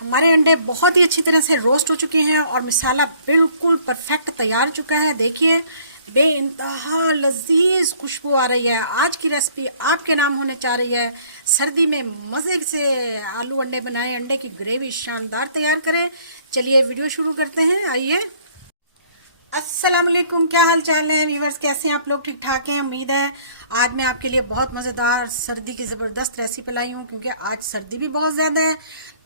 हमारे अंडे बहुत ही अच्छी तरह से रोस्ट हो चुके हैं और मसाला बिल्कुल परफेक्ट तैयार हो चुका है। देखिए बेइंतहा लजीज खुशबू आ रही है। आज की रेसिपी आपके नाम होने जा रही है। सर्दी में मज़े से आलू अंडे बनाएं, अंडे की ग्रेवी शानदार तैयार करें। चलिए वीडियो शुरू करते हैं, आइए। अस्सलाम वालेकुम, क्या हाल चाल है व्यूवर्स, कैसे हैं आप लोग? ठीक ठाक हैं, उम्मीद है। आज मैं आपके लिए बहुत मज़ेदार सर्दी की ज़बरदस्त रेसिपी लाई हूँ, क्योंकि आज सर्दी भी बहुत ज़्यादा है।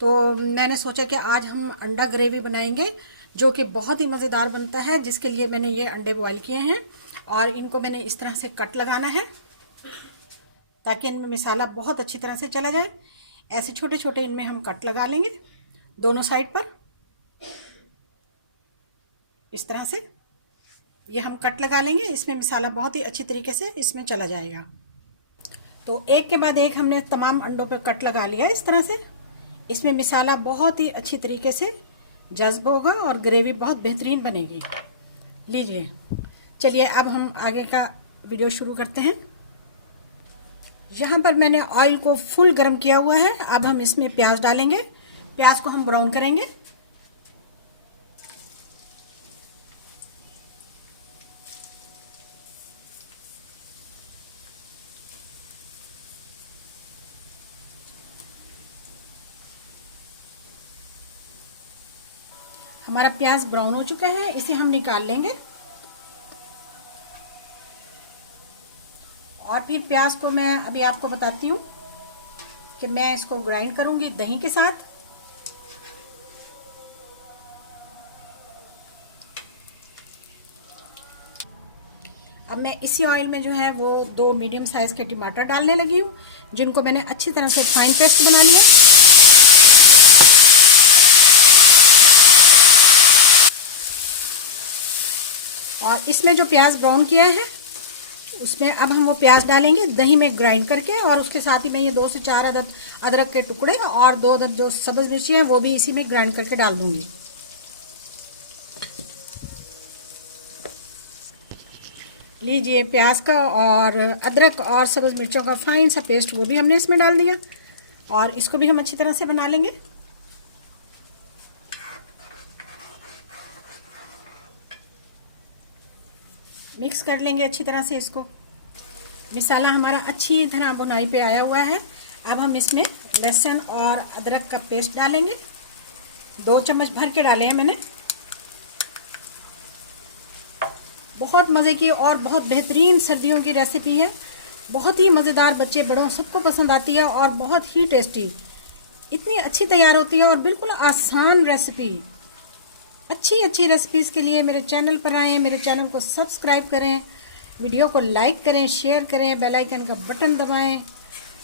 तो मैंने सोचा कि आज हम अंडा ग्रेवी बनाएंगे, जो कि बहुत ही मज़ेदार बनता है। जिसके लिए मैंने ये अंडे बॉयल किए हैं और इनको मैंने इस तरह से कट लगाना है, ताकि इनमें मसाला बहुत अच्छी तरह से चला जाए। ऐसे छोटे छोटे इनमें हम कट लगा लेंगे दोनों साइड पर, इस तरह से ये हम कट लगा लेंगे। इसमें मसाला बहुत ही अच्छी तरीके से इसमें चला जाएगा। तो एक के बाद एक हमने तमाम अंडों पर कट लगा लिया इस तरह से। इसमें मसाला बहुत ही अच्छी तरीके से जज्ब होगा और ग्रेवी बहुत बेहतरीन बनेगी। लीजिए, चलिए अब हम आगे का वीडियो शुरू करते हैं। यहाँ पर मैंने ऑयल को फुल गर्म किया हुआ है। अब हम इसमें प्याज डालेंगे। प्याज को हम ब्राउन करेंगे। हमारा प्याज ब्राउन हो चुका है, इसे हम निकाल लेंगे। और फिर प्याज को मैं अभी आपको बताती हूँ कि मैं इसको ग्राइंड करूंगी दही के साथ। अब मैं इसी ऑयल में जो है वो 2 मीडियम साइज के टमाटर डालने लगी हूँ, जिनको मैंने अच्छी तरह से फाइन पेस्ट बना लिया। और इसमें जो प्याज ब्राउन किया है उसमें अब हम वो प्याज डालेंगे दही में ग्राइंड करके, और उसके साथ ही मैं ये 2 से 4 अदद अदरक के टुकड़े और 2 अदद जो सब्ज मिर्ची हैं वो भी इसी में ग्राइंड करके डाल दूंगी। लीजिए, प्याज का और अदरक और सब्ज मिर्चों का फाइन सा पेस्ट वो भी हमने इसमें डाल दिया, और इसको भी हम अच्छी तरह से बना लेंगे। मिक्स कर लेंगे अच्छी तरह से इसको। मसाला हमारा अच्छी तरह भुनाई पे आया हुआ है। अब हम इसमें लहसुन और अदरक का पेस्ट डालेंगे। 2 चम्मच भर के डाले हैं मैंने। बहुत मज़े की और बहुत बेहतरीन सर्दियों की रेसिपी है। बहुत ही मज़ेदार, बच्चे बड़ों सबको पसंद आती है और बहुत ही टेस्टी, इतनी अच्छी तैयार होती है और बिल्कुल आसान रेसिपी। अच्छी रेसिपीज़ के लिए मेरे चैनल पर आएँ, मेरे चैनल को सब्सक्राइब करें, वीडियो को लाइक करें, शेयर करें, बेल आइकन का बटन दबाएं।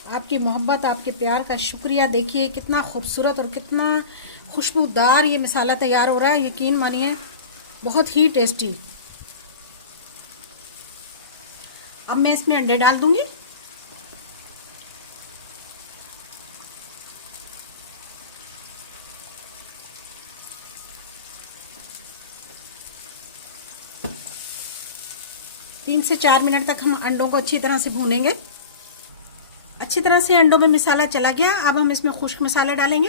आपकी मोहब्बत, आपके प्यार का शुक्रिया। देखिए कितना खूबसूरत और कितना खुशबूदार ये मसाला तैयार हो रहा है, यकीन मानिए बहुत ही टेस्टी। अब मैं इसमें अंडे डाल दूंगी। तीन से 4 मिनट तक हम अंडों को अच्छी तरह से भूनेंगे। अच्छी तरह से अंडों में मसाला चला गया। अब हम इसमें खुश्क मसाले डालेंगे।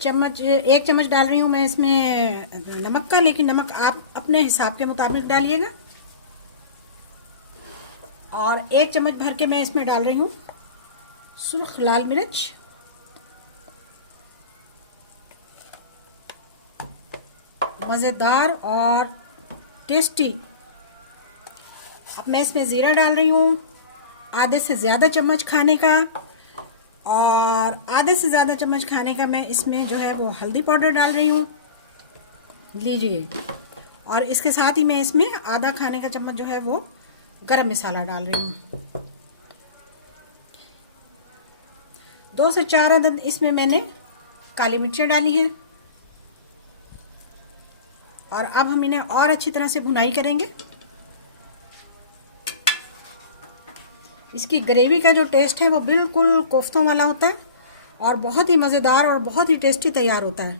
1 चम्मच डाल रही हूँ मैं इसमें नमक का, लेकिन नमक आप अपने हिसाब के मुताबिक डालिएगा। और 1 चम्मच भर के मैं इसमें डाल रही हूँ सुर्ख लाल मिर्च। मज़ेदार और टेस्टी। अब मैं इसमें ज़ीरा डाल रही हूँ आधे से ज़्यादा चम्मच खाने का, और आधे से ज़्यादा चम्मच खाने का मैं इसमें जो है वो हल्दी पाउडर डाल रही हूँ। लीजिए, और इसके साथ ही मैं इसमें आधा खाने का चम्मच जो है वो गरम मसाला डाल रही हूँ। 2 से 4 अदद इसमें मैंने काली मिर्चें डाली हैं। और अब हम इन्हें और अच्छी तरह से भुनाई करेंगे। इसकी ग्रेवी का जो टेस्ट है वो बिल्कुल कोफ्तों वाला होता है और बहुत ही मज़ेदार और बहुत ही टेस्टी तैयार होता है।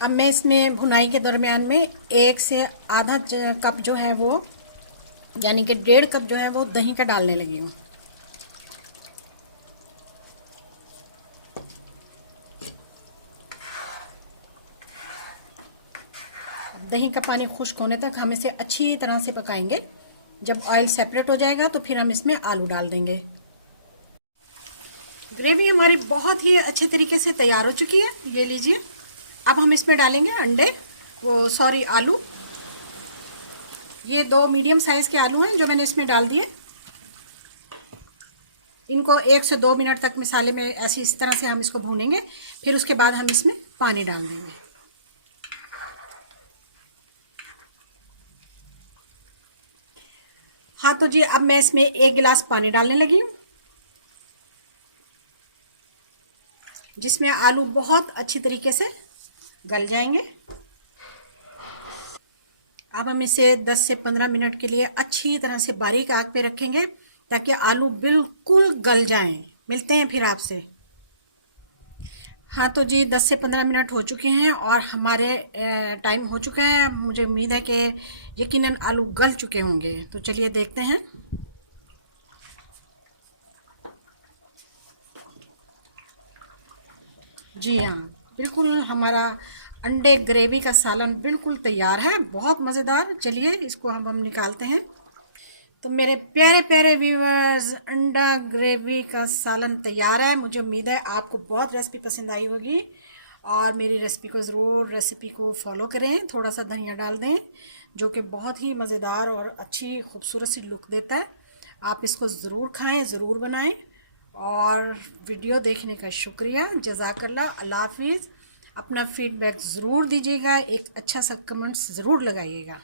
अब मैं इसमें भुनाई के दरमियान में 1 से आधा कप जो है वो, यानी कि 1.5 कप जो है वो दही का डालने लगी हूँ। दही का पानी खुश्क होने तक हम इसे अच्छी तरह से पकाएंगे। जब ऑयल सेपरेट हो जाएगा तो फिर हम इसमें आलू डाल देंगे। ग्रेवी हमारी बहुत ही अच्छे तरीके से तैयार हो चुकी है। ये लीजिए, अब हम इसमें डालेंगे आलू। ये 2 मीडियम साइज के आलू हैं जो मैंने इसमें डाल दिए। इनको 1 से 2 मिनट तक मसाले में ऐसे इस तरह से हम इसको भूनेंगे। फिर उसके बाद हम इसमें पानी डाल देंगे। हाँ तो जी, अब मैं इसमें 1 गिलास पानी डालने लगी हूँ, जिसमें आलू बहुत अच्छी तरीके से गल जाएंगे। अब हम इसे 10 से 15 मिनट के लिए अच्छी तरह से बारीक आग पे रखेंगे ताकि आलू बिल्कुल गल जाएं। मिलते हैं फिर आपसे। हाँ तो जी, 10 से 15 मिनट हो चुके हैं और हमारे टाइम हो चुका है। मुझे उम्मीद है कि यकीनन आलू गल चुके होंगे। तो चलिए देखते हैं। जी हाँ, बिल्कुल हमारा अंडे ग्रेवी का सालन बिल्कुल तैयार है, बहुत मज़ेदार। चलिए इसको हम निकालते हैं। तो मेरे प्यारे प्यारे व्यूअर्स, अंडा ग्रेवी का सालन तैयार है। मुझे उम्मीद है आपको बहुत रेसिपी पसंद आई होगी और मेरी रेसिपी को फॉलो करें। थोड़ा सा धनिया डाल दें जो कि बहुत ही मज़ेदार और अच्छी खूबसूरत सी लुक देता है। आप इसको ज़रूर खाएं, ज़रूर बनाएं। और वीडियो देखने का शुक्रिया, जज़ाकल्लाह, अल्लाह हाफिज़। अपना फीडबैक ज़रूर दीजिएगा, एक अच्छा सा कमेंट्स ज़रूर लगाइएगा।